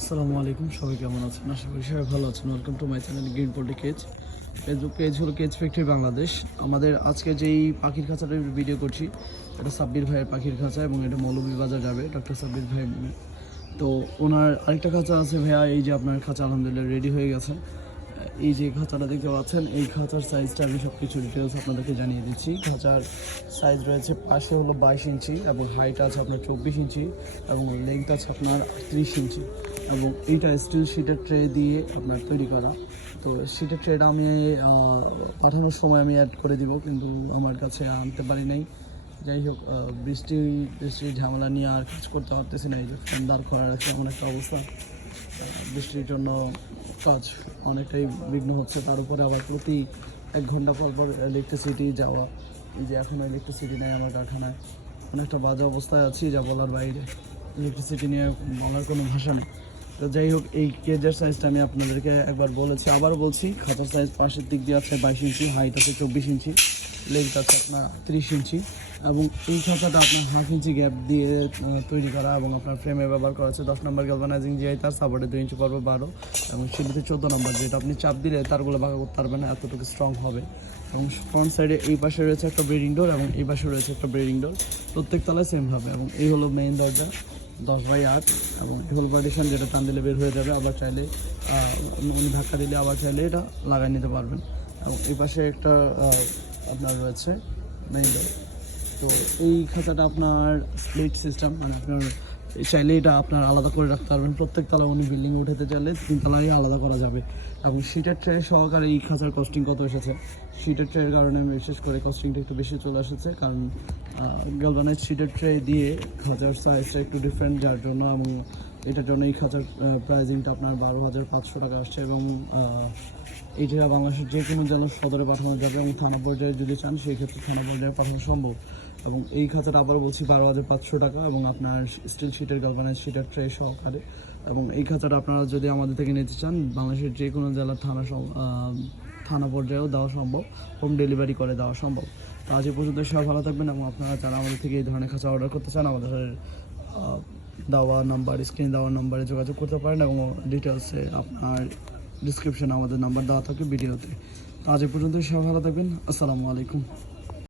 আসসালামু আলাইকুম, সবাই কেমন আছেন? আশা করি সবাই ভালো আছেন। Welcome to my channel green poultry cage Facebook page হলো কেজ ফ্যাক্টরি বাংলাদেশ আমাদের আজকে যেই পাখির খাঁচাটা ভিডিও করছি, এটা সাব্বির ভাইয়ের পাখির খাঁচা এবং এটা মৌলভীবাজার যাবে ডক্টর সাব্বির ভাইয়ের তো ওনার আরেকটা খাঁচা আছে ভাইয়া, এই যে আপনার খাঁচা আলহামদুলিল্লাহ রেডি হয়ে গেছে। এই যে খাঁচাটা দেখতে পাচ্ছেন, এই খাঁচার সাইজটা আমি সব কিছু ডিটেলস আপনাদেরকে জানিয়ে দিচ্ছি। খাঁচার সাইজ রয়েছে পাশে হলো বাইশ ইঞ্চি এবং হাইট আছে আপনার চব্বিশ ইঞ্চি এবং লেংথ আছে আপনার ত্রিশ ইঞ্চি এবং এইটা স্টিল শিটের ট্রে দিয়ে আপনার তৈরি করা। তো শিটের ট্রেটা আমি পাঠানোর সময় আমি অ্যাড করে দিব, কিন্তু আমার কাছে আনতে পারি নাই। যাই হোক বৃষ্টি, বৃষ্টির ঝামেলা নিয়ে আর কাজ করতে পারতেছি না, এই যে দাঁড় করা রাখছে এমন একটা অবস্থা। বৃষ্টির জন্য কাজ অনেকটাই বিঘ্ন হচ্ছে। তার উপরে আবার প্রতি এক ঘণ্টা পর পর ইলেকট্রিসিটি যাওয়া। যে এখনও ইলেকট্রিসিটি নেই আমার কারখানায়। অনেকটা বাজে অবস্থায় আছি, যা বলার বাইরে। ইলেকট্রিসিটি নিয়ে বলার কোনো ভাষা নেই। তো যাই হোক, এই কেজের সাইজটা আমি আপনাদেরকে একবার বলেছি। আবার বলছি, খাঁচার সাইজ পাশের দিক দিয়ে আছে বাইশ ইঞ্চি হাইট আছে চব্বিশ ইঞ্চি। লেন্থ আছে আপনার তিরিশ ইঞ্চি এবং এই খাঁচাটা আপনার হাফ ইঞ্চি গ্যাপ দিয়ে তৈরি করা এবং আপনার ফ্রেমে ব্যবহার করা আছে দশ নম্বর গ্যালভানাইজিং জিআই তার সাপোর্টে দুই ইঞ্চি পর্বে বারো এবং সেটিতে চোদ্দ নম্বর, যেটা আপনি চাপ দিলে তারগুলো বাঁকা করতে পারবেন না, এতটুকু স্ট্রং হবে। এবং ফ্রন্ট সাইডে এই পাশে রয়েছে একটা ব্রিডিং ডোর এবং এই পাশে রয়েছে একটা ব্রিডিং ডোর প্রত্যেক তলায় সেম হবে এবং এই হলো মেইন দরজা, দশ বাই আট এবং হলো পার্টিশন যেটা টান দিলে বের হয়ে যাবে। আবার চাইলে উনি ধাক্কা দিলে আবার চাইলে এটা লাগাই নিতে পারবেন। এবং এই পাশে একটা আপনার রয়েছে মেইন ডোর তো এই খাঁচাটা আপনার স্প্লিট সিস্টেম মানে আপনার চাইলে এটা আপনার আলাদা করে রাখতে পারবেন। প্রত্যেক তলা উনি বিল্ডিংয়ে উঠাতে চাইলে তিন তলাই আলাদা করা যাবে। এবং শীটের ট্রে সহকারে এই খাঁচার কস্টিং কত এসেছে? শীটের ট্রের কারণে বিশেষ করে কস্টিংটা একটু বেশি চলে এসেছে, কারণ গ্যালভানাইজ শীটের ট্রে দিয়ে খাঁচার সাইজটা একটু ডিফারেন্ট যার জন্য এবং এটার জন্য এই খাঁচার প্রাইজিংটা আপনার বারো হাজার পাঁচশো টাকা আসছে এবং এইটা বাংলাদেশের যে কোনো জেলার সদরে পাঠানো যাবে এবং থানা পর্যায়ে যদি চান, সেই ক্ষেত্রে থানা পর্যায়ে পাঠানো সম্ভব। এবং এই খাঁচাটা আবারও বলছি, বারো হাজার পাঁচশো টাকা এবং আপনার স্টিল শিটের গালভানাইজ শিটের ট্রে সহকারে। এবং এই খাঁচাটা আপনারা যদি আমাদের থেকে নিতে চান, বাংলাদেশের যে কোনো জেলার থানা থানা পর্যায়েও দেওয়া সম্ভব হোম ডেলিভারি করে দেওয়া সম্ভব। তো আজ পর্যন্ত সবাই ভালো থাকবেন এবং আপনারা যারা আমাদের থেকে এই ধরনের খাঁচা অর্ডার করতে চান, আমাদের দেওয়া নাম্বার স্ক্রিন দেওয়া নাম্বারে যোগাযোগ করতে পারেন এবং ডিটেলসে আপনার ডিসক্রিপশনে আমাদের নাম্বার দেওয়া থাকে ভিডিওতে। তো আজ পর্যন্ত সবাই ভালো থাকবেন। আসসালামু আলাইকুম।